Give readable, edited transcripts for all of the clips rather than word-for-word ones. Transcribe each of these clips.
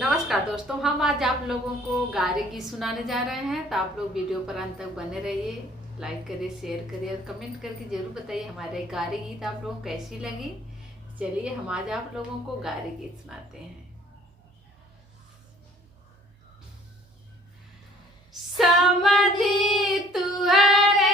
नमस्कार दोस्तों, हम आज आप लोगों को गारे गीत सुनाने जा रहे हैं। तो आप लोग वीडियो पर अंत तक बने रहिए, लाइक करिए, शेयर करिए और कमेंट करके जरूर बताइए हमारे गारे गीत आप लोगों को कैसी लगी। चलिए हम आज आप लोगों को गारे गीत सुनाते हैं। समधी तुहरे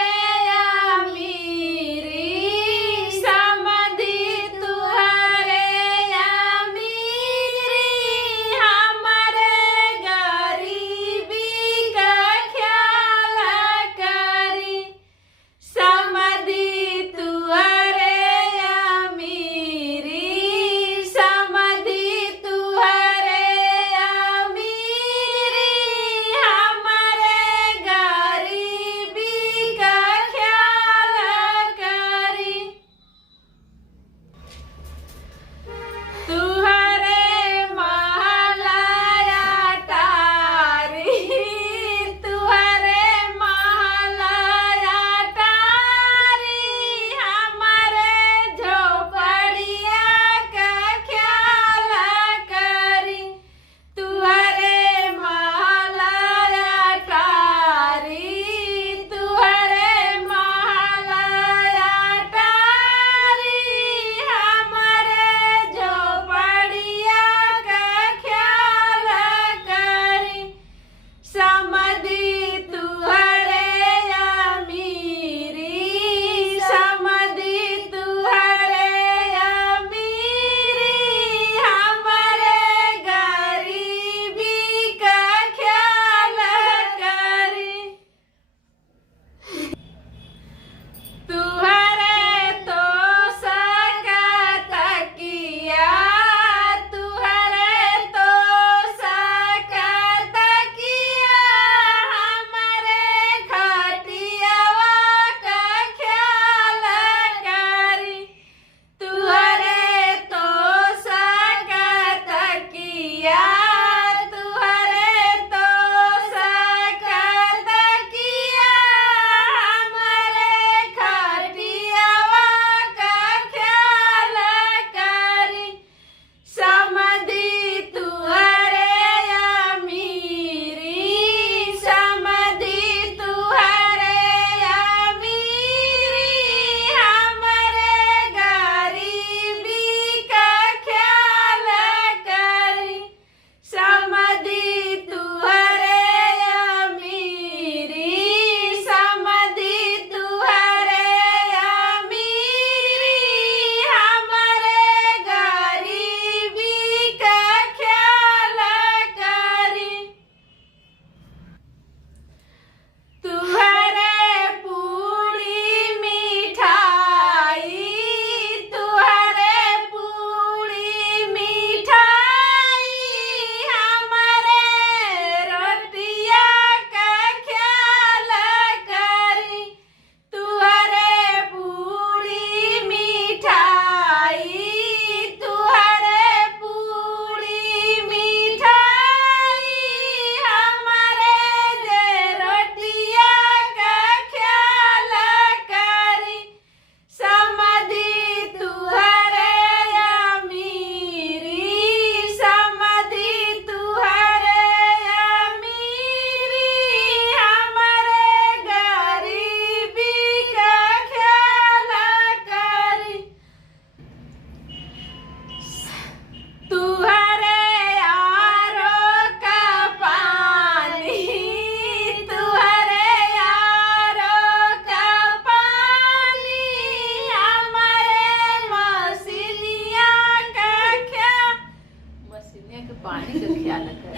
पानी का ख्याल कर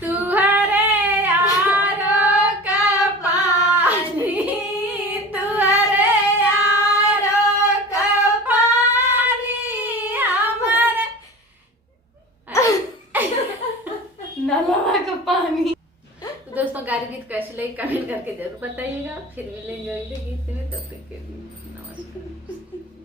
तुहरे यारो का पानी, तुहरे यारो का पानी हमारे नलवा का पानी। तो दोस्तों गारी गीत कैसे लगी कमेंट करके जरूर बताइएगा। फिर मिलेंगे अगले गीत में, तब तक के लिए नमस्कार।